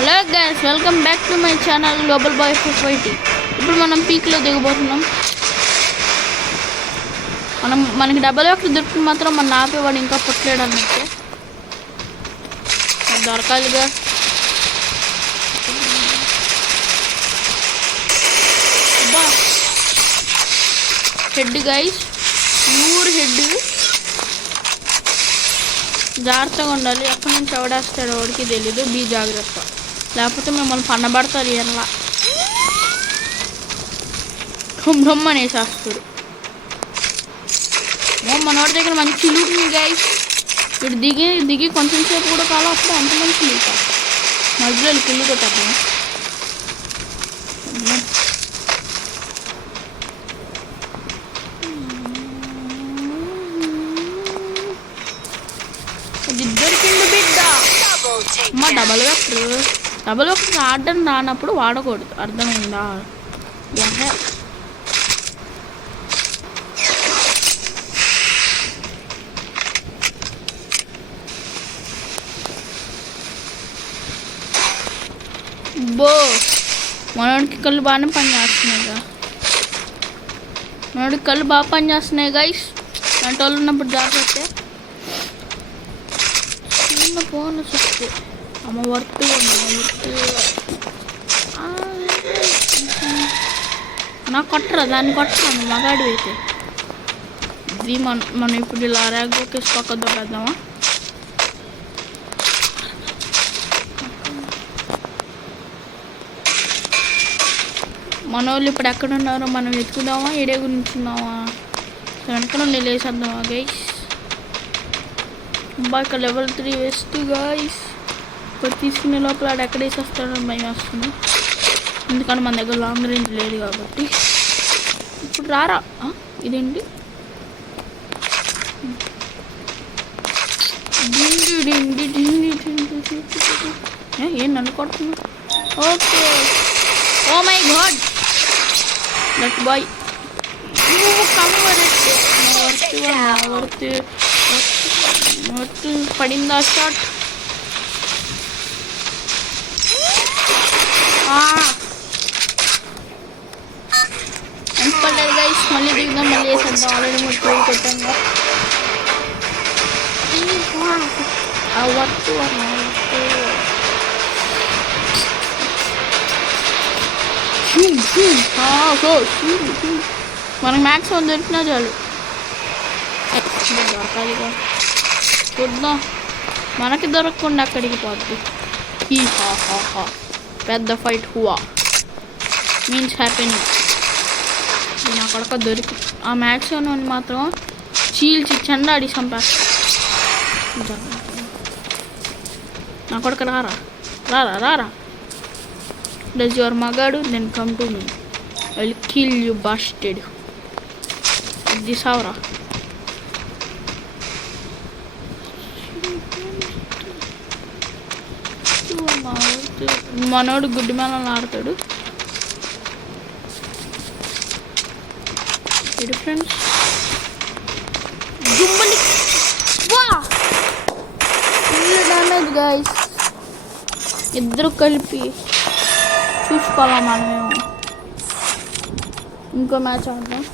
Hello guys, welcome back to my channel global boy society. ఇప్పుడు మనం పీక్లో దిగబోతున్నాం. మనకి డబ్బులు ఎక్కడ దొరికింది మాత్రం మన ఆపేవాడు ఇంకా పుట్టలేడు అన్నట్టు. దొరకాలిగా. Head guys, pure head. జాగ్రత్తగా ఉండాలి, ఎక్కడి నుంచి ఎవడేస్తాడో వాడికి తెలీదు. బీ జాగ్రత్త, లేకపోతే మిమ్మల్ని పన్నబడతారు. ఎలా అనేసేస్తాడు. మనవాడి దగ్గర మంచి లూట్ ఉంది గైస్. ఇటు దిగి కొంచెం సేపు కూడా కాలం అప్పుడు అంత మంచి లూట. మధ్యలో కిల్లు కొట్టాను. దొరికింది బిడ్డ. అమ్మ డబల్ వెక్టర్ ఆడడం రానప్పుడు వాడకూడదు, అర్థమైందా? బో మనోడికి కళ్ళు బాగానే పనిచేస్తున్నాయిగా. మనోడికి కళ్ళు బాగా పనిచేస్తున్నాయి గైస్. అలాంటి వాళ్ళు ఉన్నప్పుడు జాగ్రత్త. చిన్న ఫోన్ చూస్తే అమ్మ వర్త్ నాకు కొట్టరా, దాన్ని కొట్టరా మగాడి అయితే. ఇది మనం ఇప్పుడు ఇలా ర్యాగోకేసి పక్కతో పెద్దామా? మన వాళ్ళు ఇప్పుడు ఎక్కడున్నారో మనం వెతుకుదామా? ఏడే గురించి ఉన్నామా? వెనక నుండి లేసేద్దామా గైస్? బాగా లెవెల్ 3 వేస్ట్ గైస్. ఇప్పుడు తీసుకునే లోపల ఆడు ఎక్కడ వేసేస్తాడని భయం వస్తుంది. ఎందుకంటే మన దగ్గర లాంగ్ రేంజ్ లేదు కాబట్టి. ఇప్పుడు రారా. ఇదేంటి? ఏం నన్ను కొడుతున్నా? Okay. Oh my God, that boy పడిందా షాట్? ఎంత పడలేదు గైస్. మళ్ళీ దిగుదాం, మళ్ళీ వేసేద్దాం. ఆల్రెడీ ముట్టు కొట్టాంగా. మనకు మ్యాక్సిమం దొరికినా చాలు. దొరకాలిగా చూద్దాం. మనకి దొరకకుండా అక్కడికి పోద్ది. పెద్ద ఫైట్ హువా మీన్స్ హ్యాపీనింగ్. నా కొడక దొరికి ఆ మ్యాక్సిమం మాత్రం చీల్చి చెండాడి చంపేస్తా. నా కొడక రారా రారా రారా. Does your magadu? Then come to me. I will kill you, bastard. This hour. మనోడు గుడ్డి మేళంలో ఆడతాడు. Friends full damage guys. ఇద్దరు కలిపి చూసుకోవాలా మనం. ఇంకో మ్యాచ్ ఆడదాం.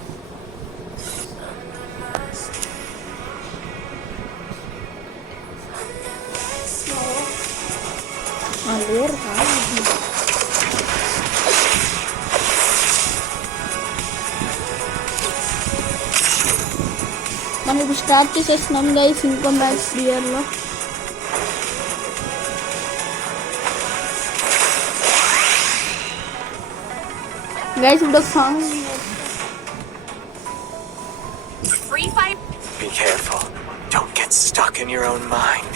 మనం ఇప్పుడు స్టార్ట్ చేసేస్తున్నాం గైస్. ఇంకో మ్యాచ్ బియర్లో. Guys, the song. Free fight. Be careful. Don't get stuck in your own mind.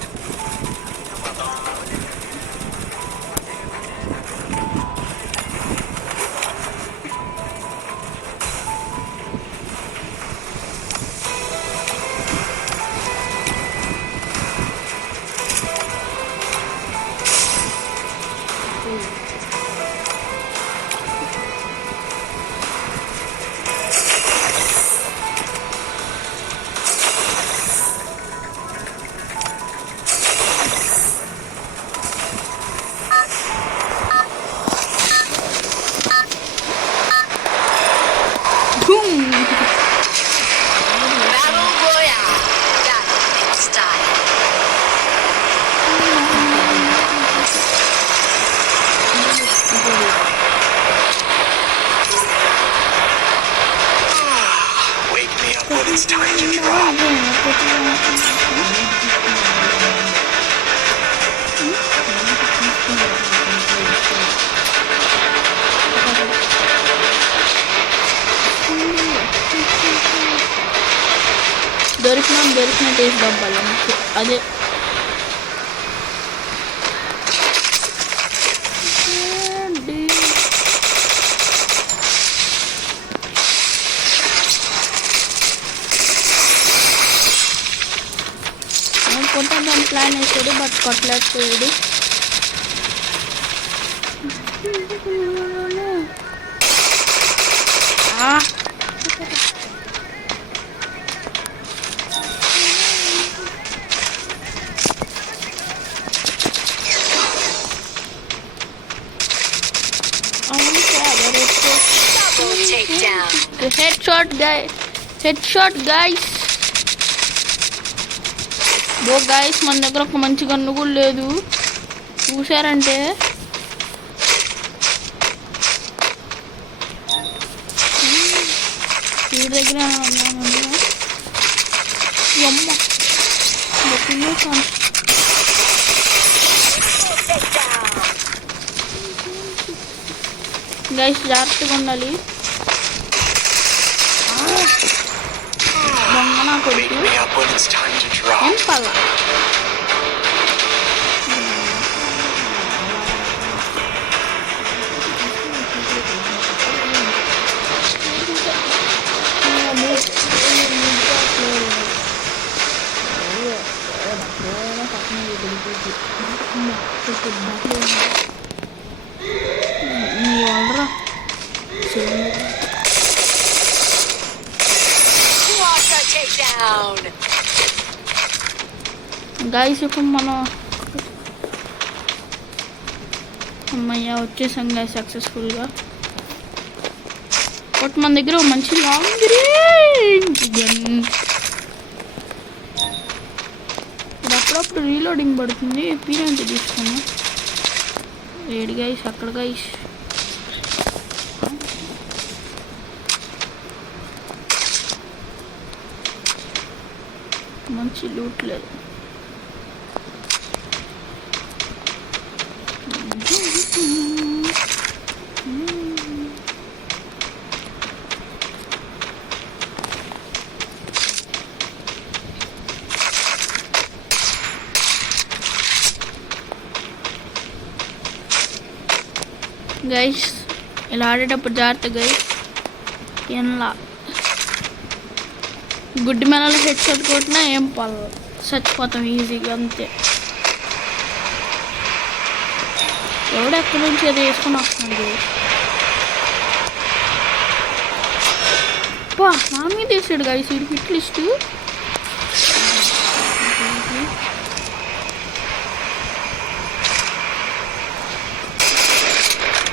It's time to drop. దొరికిన టేస్ట్ డబ్బాలు అదే కొట్టాలని ప్లాన్ వేసాడు బట్ కొట్టలేకపోయాడు. Head shot guys. గైస్ మన దగ్గర ఒక మంచి గన్ను కూడా లేదు చూసారంటే. వీడి దగ్గర గైస్ జాగ్రత్తగా ఉండాలి. దొంగ నా కొడుకు ఏం పల్ల నీ వాళ్ళరా గైస్ ఇప్పుడు మనం అమ్మయ్య వచ్చేసాం గైస్ సక్సెస్ఫుల్గా. బట్ మన దగ్గర మంచి లాంగ్ రేంజ్ గన్. ఇప్పుడు అప్పుడప్పుడు రీలోడింగ్ పడుతుంది. పీరెంట్ తీసుకున్నా ఏడు గైస్ అక్కడ గైస్. మంచి లూట్ లేదు. గైస్ ఇలా ఆడేటప్పుడు జాగ్రత్త గైస్. ఎలా గుడ్డి మెలలో హెడ్ షాట్ కొట్టినా ఏం పర్లేదు, చచ్చిపోతాం ఈజీగా అంతే. ఎవడు ఎక్కడి నుంచి అది వేసుకొని వస్తున్నాడు నా మీద వేసాడు గైస్ ఇది హిట్ లిస్ట్.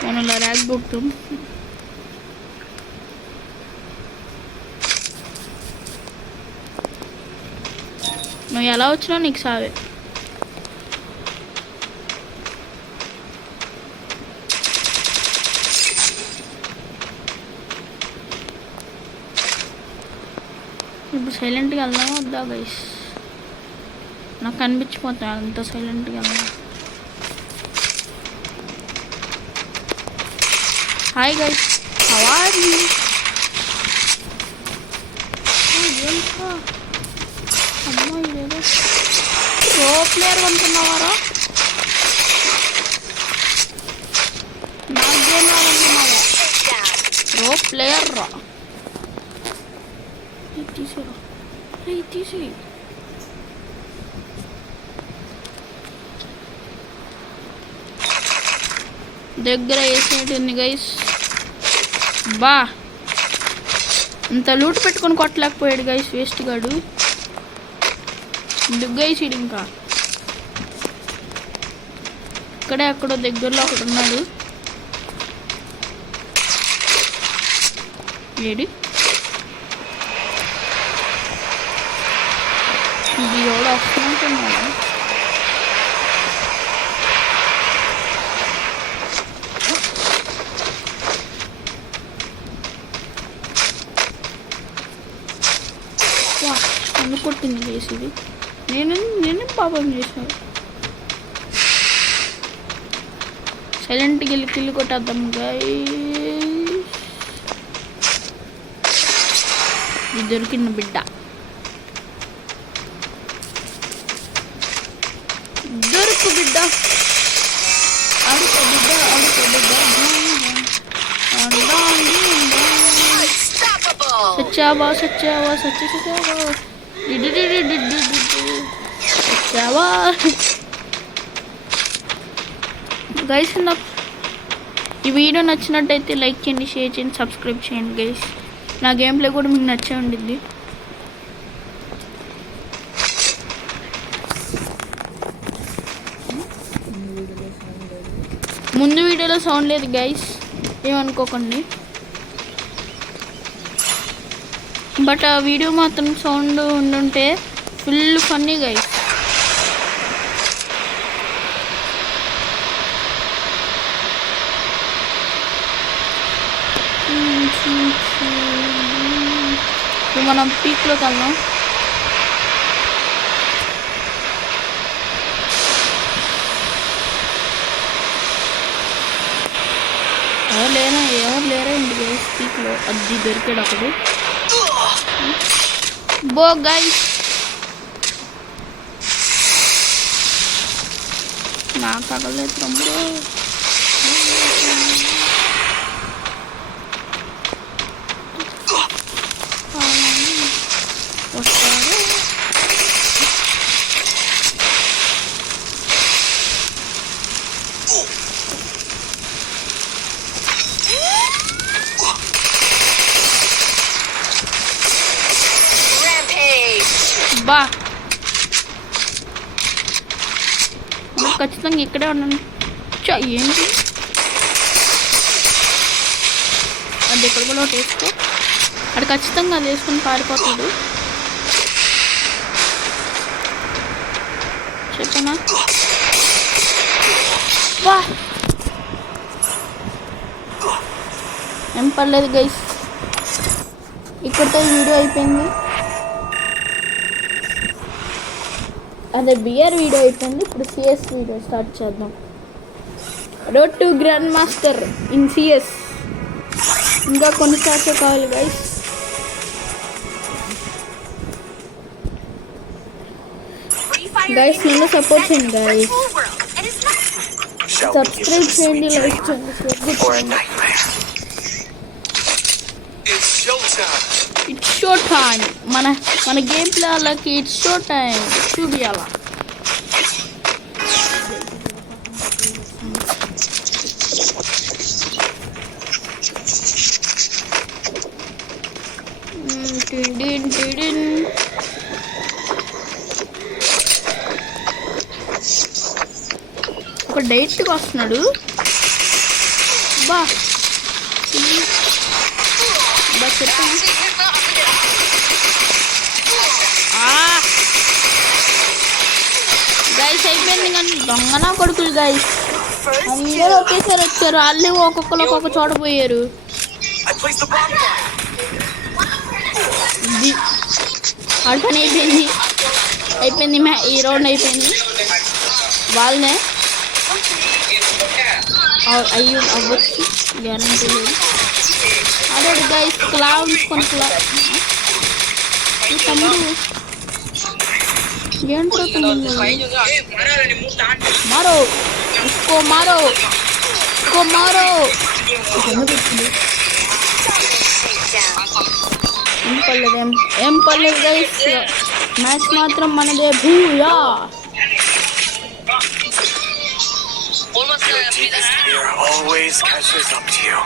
మనం ఇలా ర్యాక్ కొట్టాం. నువ్వు ఎలా వచ్చినా నీకు సావే. ఇప్పుడు సైలెంట్గా వెళ్దామా వద్దా గైస్? నాకు కనిపించిపోతాయి అంత సైలెంట్గా వెళ్దాం. Hi guys, how are you? అమ్మా ఇదేదో ప్రో ప్లేయర్ అనుకున్నావారా? నాకేం రానుకున్నావా? ప్రో ప్లేయర్ రా. తీసేరా తీసి దగ్గర వేసేటుంది గైస్. బా ఇంత లూట్ పెట్టుకొని కొట్టలేకపోయాడు గైస్ వేస్ట్ గాడు. దుగ్గేసాడు. ఇంకా ఇక్కడే అక్కడో దగ్గరలో ఒకడు ఉన్నాడు. ఏడి ఇది ఎవడో వస్తుంటున్నాడు. దొరికింది చేసేది. నేనే పాపం చేసాను. సైలెంట్కి వెళ్ళి కిల్లు కొట్టేద్దాం గైస్. ఇది దొరికిన బిడ్డ. దొరుకు బిడ్డ, ఆడుకో బిడ్డ, ఆడుకో బిడ్డ. సచ్చావా సచ్చావా సచ్చావా సచ్చావా గైస్. నాకు ఈ వీడియో నచ్చినట్టయితే లైక్ చేయండి, షేర్ చేయండి, సబ్స్క్రైబ్ చేయండి గైస్. నా గేమ్ ప్లే కూడా మీకు నచ్చే ఉండిద్ది. ముందు వీడియోలో సౌండ్ లేదు గైస్, ఏమనుకోకండి. బట్ ఆ వీడియో మాత్రం సౌండ్ ఉండుంటే ఫుల్ ఫన్నీ గైస్. మనం పీక్లోకి వెళ్దాం. ఎవరు లేరా ఇంటికి పీక్లో. అది దొరికాడు అప్పుడు. బో గైస్, నాకు తగలేదు తమ్ముడు. వస్తాడు. బా ఖచ్చితంగా ఇక్కడే ఉన్నాను. ఏంటి అది ఎక్కడ కూడా ఒకటి వేసుకో. అక్కడ ఖచ్చితంగా అది వేసుకొని పారిపోతాడు. చెప్పనా? వా ఏం పర్లేదు గైస్, ఇక్కడితో వీడియో అయిపోయింది. అదే బిఆర్ వీడియో అయిపోయింది. ఇప్పుడు సిఎస్ వీడియో స్టార్ట్ చేద్దాం. Road to grand master in CS. ఇంకా కొన్ని స్టార్ట్ కావాలి గైస్. గైస్ నన్ను సపోర్ట్ చేయండి గైస్. సబ్స్క్రైబ్ చేయండి, లైక్ చేయండి. It's show time. మన గేమ్ ప్లే వాళ్ళకి ఇట్స్ షో టైం చూపియాల. ఒక డైరెక్ట్గా వస్తున్నాడు. బా చెప్పాను గైస్. అయిపోయింది కానీ దొంగనా కొడుకులు గైస్. అందరూ ఒకేసారి వచ్చారు. వాళ్ళు ఒక్కొక్కరు ఒక్కొక్క చోట పోయారు. ఆడ పని అయిపోయింది. ఈ రౌండ్ అయిపోయింది. వాళ్ళనే అయ్యో అవ్వచ్చు, గ్యారంటీ లేదు. అదే గైస్ క్లౌన్స్ కొన్ని తమ్ముడు ఏంటో మారో ఇసుకో మారో ఏం పర్లేదు గైస్. మ్యాచ్ మాత్రం మనదే. భూయా Your deepest fear always catches up to you.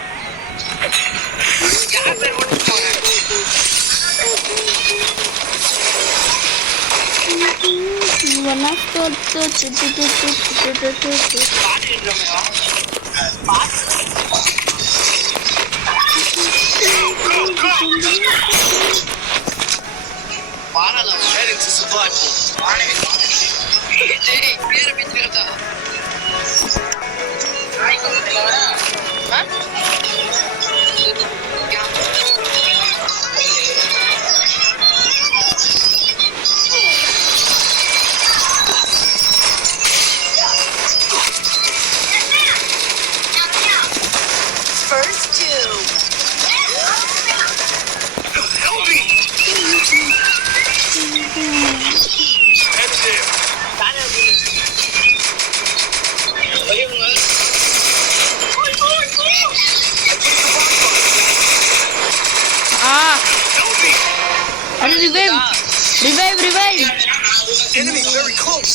Enemy very close.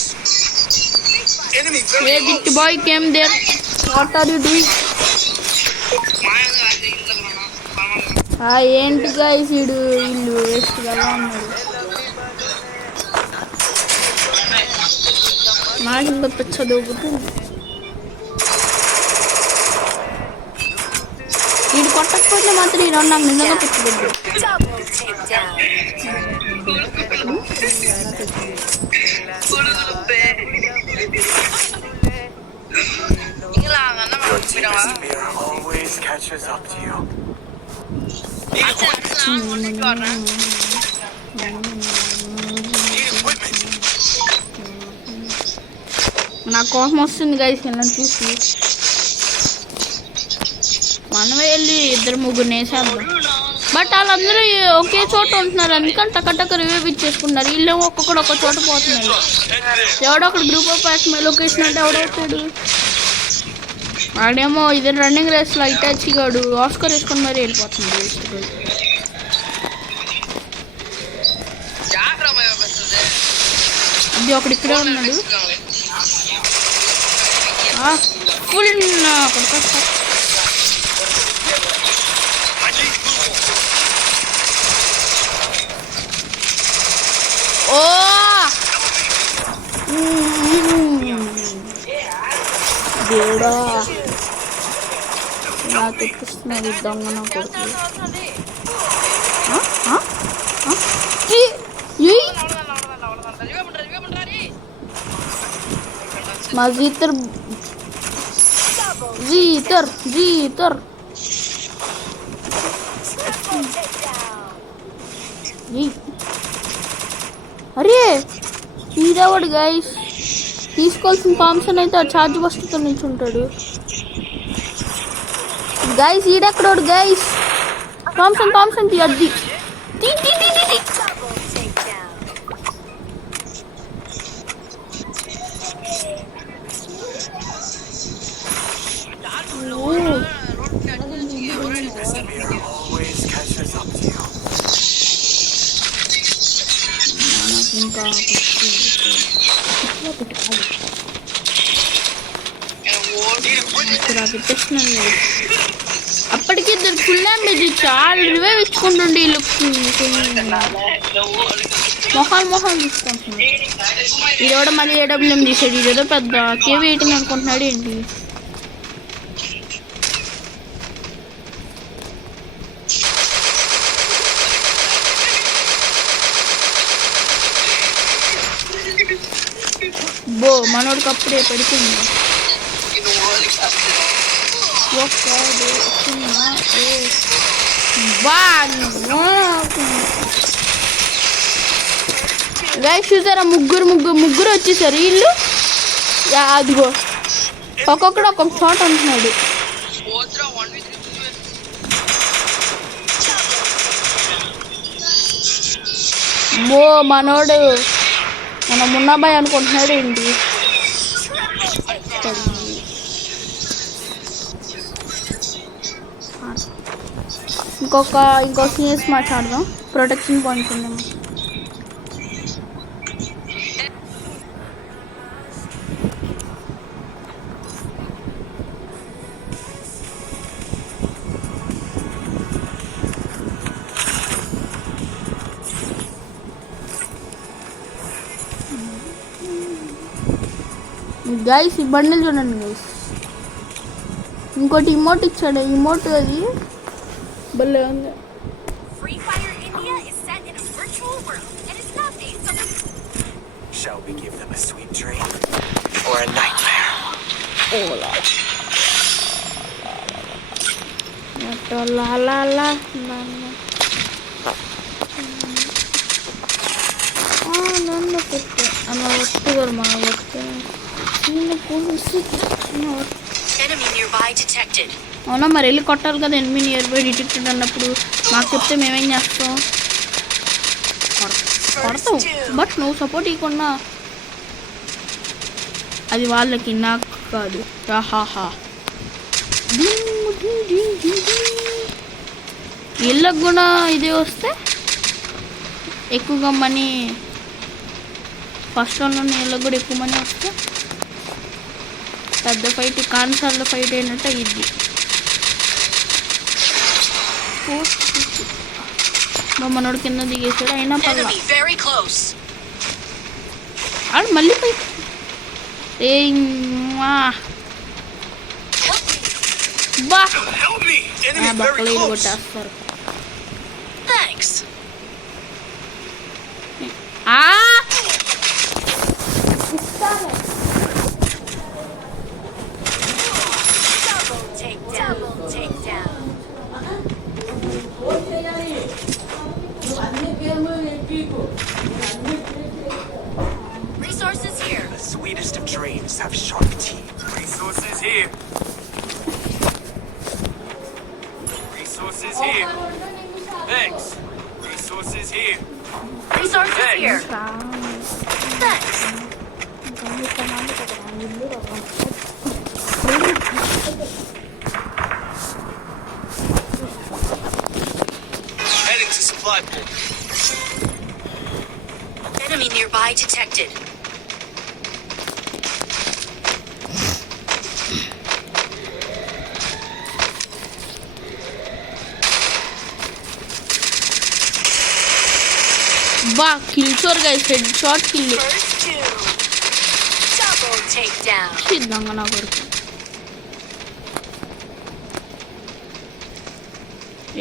Enemy ఏ very జిట్ close. Boy came there what are you doing ఏంటి గైస్ వీడు ఇల్లు వేస్ట్ ఎలా ఉన్నాడు నాకు ఇంకా పిచ్చ దొబ్బుతుంది వీడు కొట్టకపోతే మాత్రం ఈ రౌండ్ నాకు నిజంగా పిచ్చ దొబ్బు Your deepest fear always catches up to you. Need equipment. నాకు కోపం వస్తుంది గైస్ నన్ను చూసి మనమే వెళ్ళి ఇద్దరు ముగ్గురు వేసేద్దాం బట్ వాళ్ళందరూ ఒకే చోట ఉంటున్నారు అందుకని టక్క రివ్యూ ఇచ్చేసుకున్నారు వీళ్ళు ఒక్కొక్కడు ఒక చోట పోతున్నారు ఎవడో ఒకటి గ్రూప్ ఆఫ్ మై లొకేషన్ అంటే ఎవడవుతాడు వాడేమో ఇది రన్నింగ్ రేస్లో ఇటాచి గాడు ఆస్కర్ వేసుకొని మరీ వెళ్ళిపోతుంది అది ఒకడు ఇక్కడే ఉన్నాడు ఫుల్ ఓ దేవుడా ఇలా తెప్పిస్తున్నది దొంగ నా కొడుకు మా జీతర్ అరే ఈడవాడు గైస్ తీసుకోవాల్సిన పాంప్సన్ అయితే ఆ ఛార్జ్ వస్తుతో నిల్చుంటాడు గైస్ ఈడెక్కడోడు గైస్ పాంప్సన్ తీ అద్ది ఇంకా పెట్టేస్తున్నాను అప్పటికి ఇద్దరు ఫుల్ డ్యామేజ్ చాలా రివైవ్ ఇచ్చుకుంటుండే వీళ్ళు మొహాలు తీసుకుంటున్నాడు ఇది కూడా మళ్ళీ ఏడబ్ల్యూఎం తీసాడు ఇది ఏదో పెద్ద కేవీ ఎయిటింగ్ అనుకుంటున్నాడు ఏంటి బో మనోడికి అప్పుడే పడుతుంది గైస్ చూసారా ముగ్గురు వచ్చేసారు వీళ్ళు అదిగో ఒక్కొక్కడు ఒక్కొక్క చోట ఉంటున్నాడు బో మనోడు మన మున్నాబాయ్ అనుకుంటున్నాడు ఏంటి ఇంకో సీఎస్ మాట్లాడదాం ప్రొటెక్షన్ పాయింట్స్ ఉన్నాము గైస్ ఈ బండిల్ చూడండి గైస్ ఇంకోటి ఇమోట్ ఇచ్చాడు ఇమోట్ అది భలే ఉంది Free Fire India is set in a virtual world and is not based on the... Shall we give them a sweet dream or a nightmare? Hola. La la la la. నన్ను పెట్టే అన్న వస్తుగారు మా వస్తే Enemy nearby detected. అవునా మరి వెళ్ళి కొట్టాలి కదా ఎనిమి నియర్ బై డిటెక్టెడ్ అన్నప్పుడు మాకు చెప్తే మేమేం చేస్తాం కొడతాం బట్ నువ్వు సపోర్ట్ ఇవ్వకుండా అది వాళ్ళకి నాకు కాదు హాహా వీళ్ళకు కూడా ఇదే వస్తే ఎక్కువగా మనీ ఫస్ట్ రౌండ్లో నీళ్ళకి కూడా ఎక్కువ మంది వస్తే పెద్ద ఫైట్ కాన్సర్ల ఫైట్ ఏంటంటే ఇది మనోడు కింద దిగేసాడు అయినా పర్లా Enemy very close. ఆడు మళ్ళీ పై బా Help me! Enemy very బక్కలు ఇల్లు close! కొట్టేస్తారు Thanks. ఆ Double takedown. Double takedown. Resources here. The sweetest of dreams have sharp teeth. Resources here. Resources here. Thanks. Resources here. Resources here. Thanks. Heading to supply pool. Enemy nearby detected. బా kill sure guys head shot kill First two. Double takedown. ఇద్దాంగా నా కొడుకు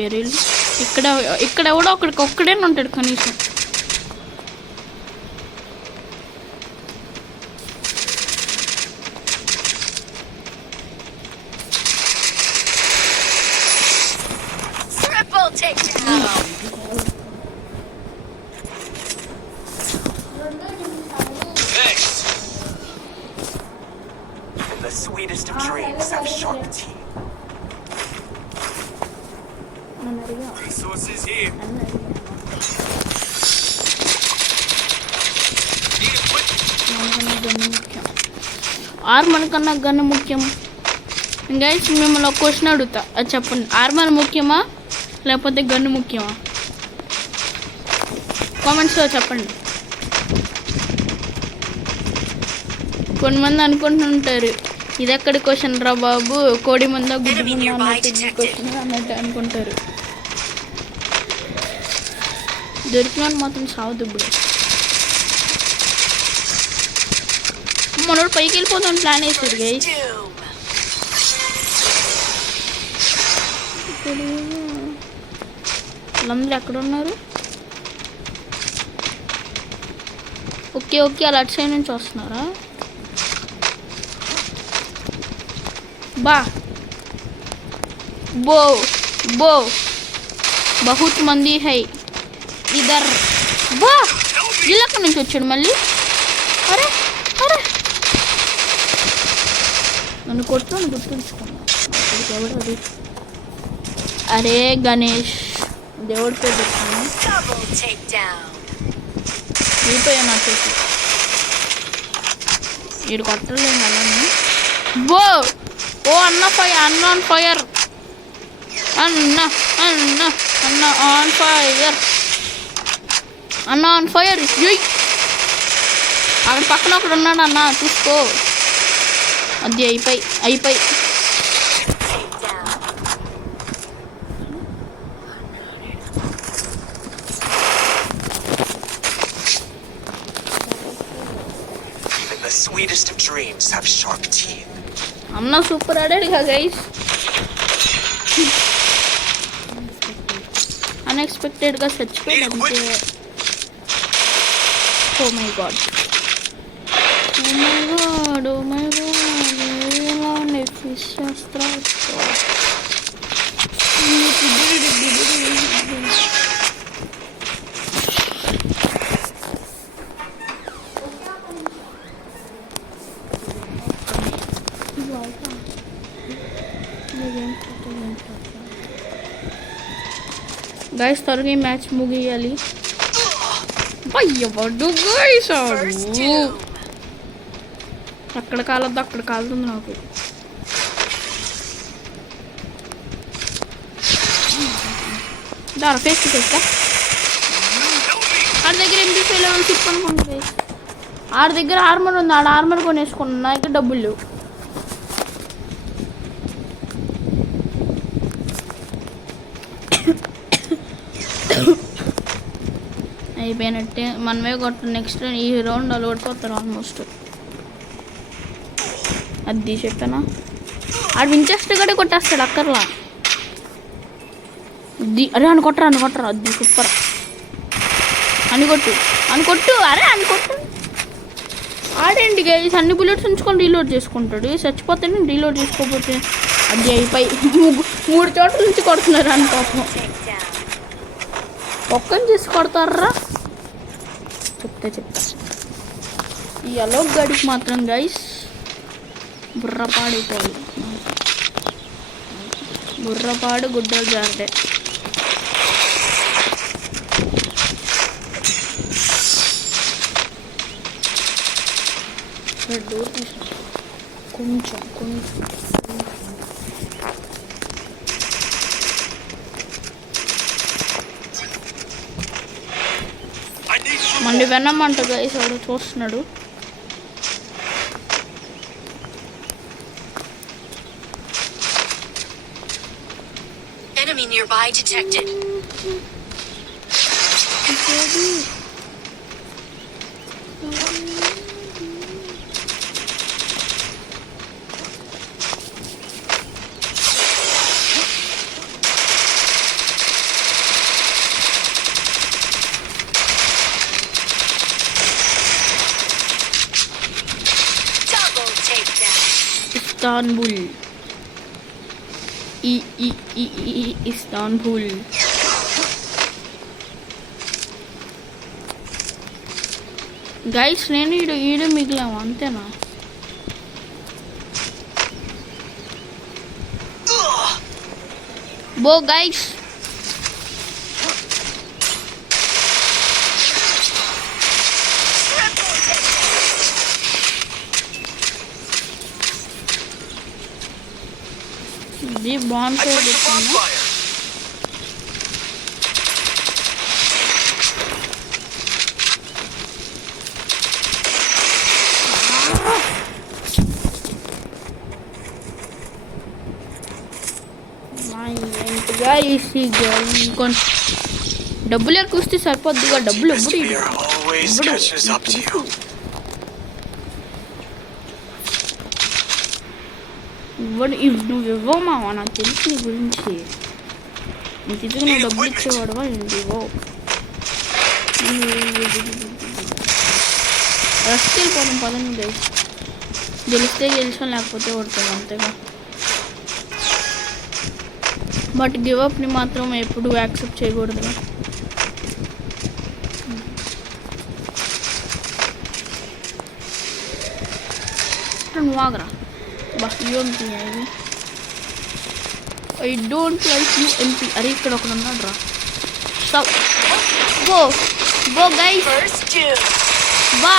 ఏరీలు ఇక్కడ ఎవడో ఒక్కడే ఉంటాడు కనీసం Triple takedown. Thanks. The sweetest of dreams have sharp teeth. Resources here. Need equipment. Armour కన్నా గన్ను ముఖ్యం గైస్ మిమ్మల్ని ఒక క్వశ్చన్ అడుగుతా అది చెప్పండి ఆర్మర్ ముఖ్యమా లేకపోతే గన్ను ముఖ్యమా కామెంట్స్లో చెప్పండి కొంతమంది అనుకుంటుంటారు ఇది ఎక్కడి క్వశ్చన్ రా బాబు కోడి ముందా గుడ్డి ముందా అన్నట్టు క్వశ్చన్ అన్నట్టు అనుకుంటారు దొరికిన మాత్రం సావదు ఇప్పుడు మనోడు పైకి వెళ్ళిపోతాను ప్లాన్ వేసాడు గైస్ వాళ్ళందరూ ఎక్కడ ఉన్నారు ఓకే ఓకే అలా అటు సైడ్ నుంచి వస్తున్నారా బా బో బో బహుత్ మంది హై ఇదర్ బా ఇళ్ళక్క నుంచి వచ్చాడు మళ్ళీ అరే అరే నన్ను కొట్టుకొని గుర్తుంచుకున్నా ఎవడు అది అరే గణేష్ దేవుడి పేరు చెప్తాను Double takedown. వెళ్ళిపోయా నా చేసి వీడు కొట్టలేదు అలానే బో ఓ అన్న ఫైర్ అన్న ఆన్ ఫైర్ అన్న అన్న అన్న ఆన్ ఫైర్ అన్న ఆన్ ఫైర్ అక్కడ పక్కన ఒకడు ఉన్నాడు అన్న చూసుకో అది అయిపోయి Takedown. Even the sweetest of dreams have sharp teeth. అన్న సూపర్ ఆడాడు కదా గైస్ అన్ఎక్స్పెక్టెడ్గా చచ్చిపోయాడు అంతే oh my God fish guys త్వరగా ఈ మ్యాచ్ ముగియాలి అయ్యవాడు గైస్ First two. అక్కడ కాలద్దు అక్కడ కాలుతుంది నాకు దారా ఫేస్ టు ఫేస్ ఆడి దగ్గర MP5 లెవెల్ 6 అనుకుంటా ఆడి దగ్గర ఆర్మర్ ఉంది, ఆడ ఆర్మర్ కొనేసుకున్నాను, నా దగ్గర డబ్బులు లేవు. అయిపోయినట్టే, మనమే కొట్టు. నెక్స్ట్ ఈ రౌండ్ వాళ్ళు కొట్టుకోతారు ఆల్మోస్ట్. అది చెప్పానా, ఆడు వించెస్టర్ కూడా కొట్టేస్తాడు అక్కర్లా. అరే అని కొట్టరా అది సూపర్. అని కొట్టు అరే అని కొట్టు. ఆడేంటి గైస్, అన్ని బుల్లెట్స్ ఉంచుకొని రీలోడ్ చేసుకుంటాడు. చచ్చిపోతే రీలోడ్ చేసుకోకపోతే అది అయిపోయి 3 చోట్ల నుంచి కొడుతున్నారు అని పాపం. ఒక్కని చేసి కొడతారా చెప్తా. ఈ అలోక్ గడికి మాత్రం గైస్ బుర్రపాడైపోవాలి. బుర్రపాడు గుడ్డలు జాగ్రత్త. కొంచెం మళ్ళీ వెనమంట గైస్, వాడు చూస్తున్నాడు. Enemy nearby detected. Double takedown. Istanbul Istanbul. Guys నేను ఈడు మిగిలాము అంతేనా? బో గైస్ ఇది బాన్ ఫైర్ పెట్టాను. డబ్బులు ఎక్కువ ఇస్తే సరిపోద్దిగా. డబ్బులు ఎప్పుడు నువ్వు ఇవ్వమా, నాకు తెలిసి నీ గురించి. నీకు ఇది నువ్వు డబ్బులు ఇచ్చేవాడువా ఏంటి? ఇవ్వో రస్ట్ వెళ్ళిపోతాం పదండి గైస్. గెలిస్తే గెలిచాం, లేకపోతే కొడతాం అంతేగా. బట్ గివప్ని మాత్రం ఎప్పుడు యాక్సెప్ట్ చేయకూడదు. నువ్వు ఆగరా యూఎంపీ అది. I don't like UMP. అరే ఇక్కడ ఒకడు ఉన్నాడు రా. గో గైస్ బా.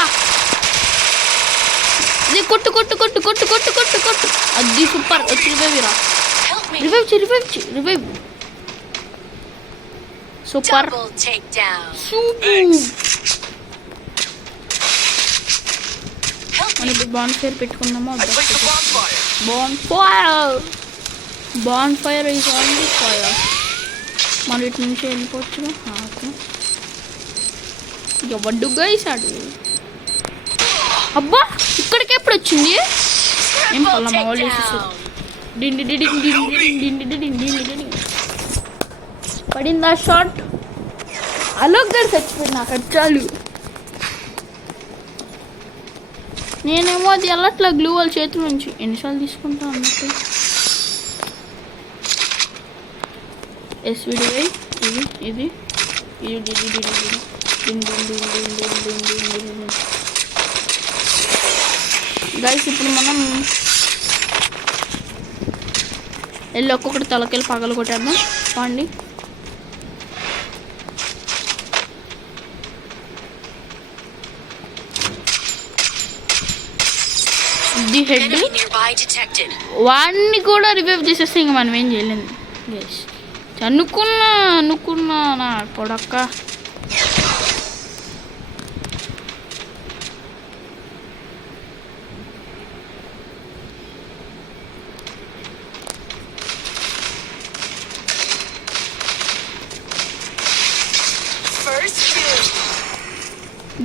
ఇది కొట్టు అది సూపర్. వచ్చి రివైవ్ సూపర్. మనం బాన్ ఫైర్ పెట్టుకున్నామా? Bonfire is only fire. మనం ఇటు నుంచి వెళ్ళిపోవచ్చు. ఎవడ్డు గైస్ ఆడు. అబ్బా ఇక్కడికి ఎప్పుడు వచ్చింది? ఏం పల్లమ్మ వాళ్ళు పడిందా షార్ట్? అలోక్ గారు చచ్చిపోయింది. నాకు చాలు. నేనేమో అది వెళ్ళట్లా గ్లూ వాళ్ళ చేతి నుంచి. ఎన్నిసార్లు తీసుకుంటా అన్నట్టు. ఎస్విడి ఇది గైస్ ఇప్పుడు మనం వెళ్ళి ఒక్కొక్కటి తలకెళ్ళి పగలు కొట్టేద్దాం. పండి ది హెడ్ వాడిని కూడా రివైవ్ చేసేస్తే ఇంక మనం ఏం చేయలేదు. గైస్ అనుకున్నా నా కొడక్క.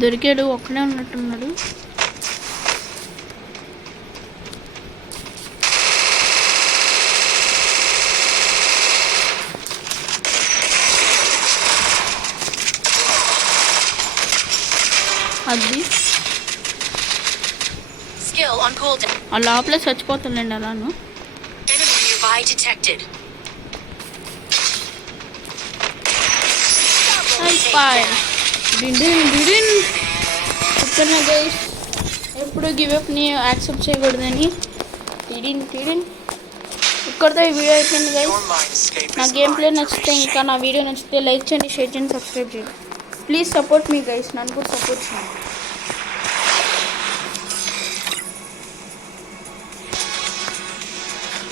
దొరికాడు, ఒక్కడే ఉన్నట్టున్నాడు. అది Skill on cooldown. ఆ లోపలే చచ్చిపోతానండి అలాను. Enemy nearby detected. అయిపోయి చెప్తున్నా గైస్, ఎప్పుడు గివప్ని యాక్సెప్ట్ చేయకూడదని. టిడిన్ ఇక్కడితో ఈ వీడియో అయిపోయింది గైస్. Your mind escape నా is game play mine to నచ్చితే, ఇంకా reshape. నా వీడియో నచ్చితే లైక్ చేయండి, షేర్ చేయండి, సబ్స్క్రైబ్ చేయండి. ప్లీజ్ సపోర్ట్ మీ గైస్, నన్ను కూడా సపోర్ట్ చేయండి.